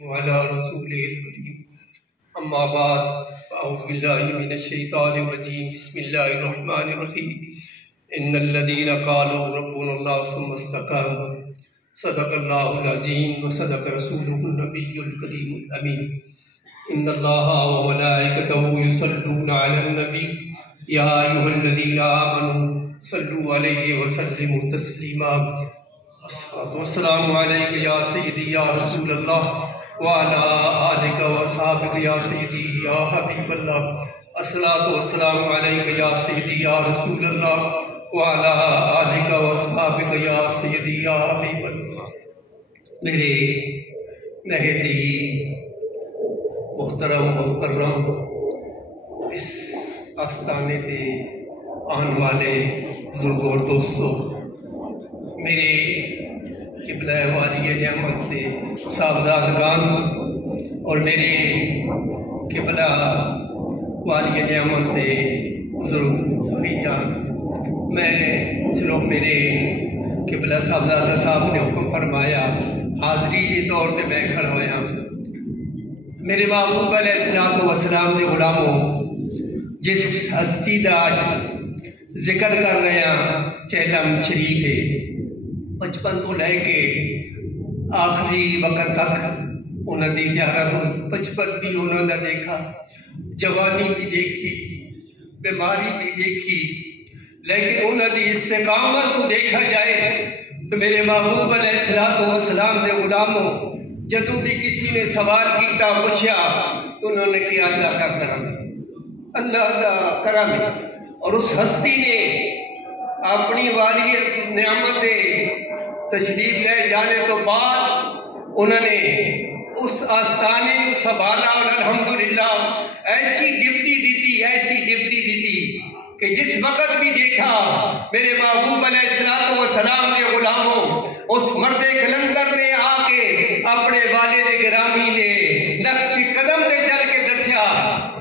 وعلى رسوله الكريم اما بعد اعوذ باللہ من الشیطان الرجیم بسم اللہ الرحمن الرحیم ان الذين قالوا ربنا الله ثم استقاموا صدق اللہ العظیم وصدق رسوله النبی الکریم الامین ان اللہ وملائکته یصلون علی النبی یا ایھا الذین آمنوا صلوا علیہ وسلموا تسلیما والسلام علیک یا سیدی یا رسول اللہ وعلى آلك وصحابك يا سيدي يا حبيب الله الصلاة والسلام عليك يا سيدي يا رسول الله وعلى آلك وصحابك يا سيدي يا حبيب الله میرے نہدی محترم و مکرم اس آستانے پہ آن والے بزرگوں اور دوستوں، میرے قبلہ والی نعمت دے صاحبزادگان اور میرے قبلہ والی نعمت دے بزرگ بھائی جان، میں صرف میرے قبلہ صاحبزادہ صاحب نے حکم فرمایا حاضری کے طور پہ میں کھڑا ہویا۔ میرے محبوب علیہ السلام دے غلاموں، جس ہستی دا ذکر کر رہے ہیں چہلم شریف ہے، بچپن تو لے کے آخری وقت تک انہوں نے زیارت ہوئی، بچپن بھی انہوں نے دیکھا، جوانی بھی دیکھی، بیماری بھی دیکھی، لیکن انہوں نے استقامت کو دیکھا جائے تو میرے محبوب علیہ السلام دے غلاموں، جدو بھی کسی نے سوال کیتا پوچھا تو انہوں نے کیا اللہ کا کرم ہے، اللہ کا کرم ہے۔ اور اس ہستی نے اپنی والی نعمت تشریف لے جانے تو بعد انہوں نے اس آستانے کو سنبھالا اور الحمدللہ ایسی ڈپٹی دیتی کہ جس وقت بھی دیکھا میرے محبوب علیہ السلام کے غلاموں، اس مرد کلندر نے آ کے اپنے والد گرامی نے نقش قدم دے چل کے دسیا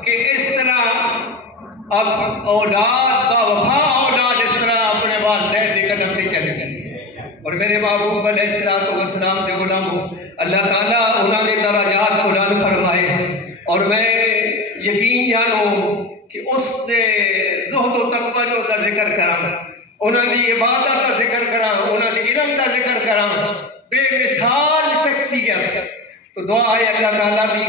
کہ اس طرح اب اولاد با وفا اولاد اس طرح اپنے والدین کے قدم پہ چلے گئے۔ اور میرے محبوب علیہ السلام کے غلاموں، اللہ تعالیٰ انہوں نے درجات بلند فرمائے، اور میں یقین جانوں کہ اس نے زہد و تقوی کا ذکر کراں، انہوں نے عبادت کا ذکر کراں، انہوں نے علم کا ذکر کراں، بے مثال شخصیت۔ تو دعا ہے اللہ تعالیٰ بھی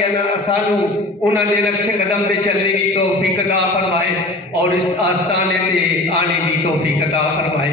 سانو انہوں نے نقش قدم دے چلنے کی توفیق عطا فرمائے اور اس آستانے تے آنے کی توفیق عطا فرمائے۔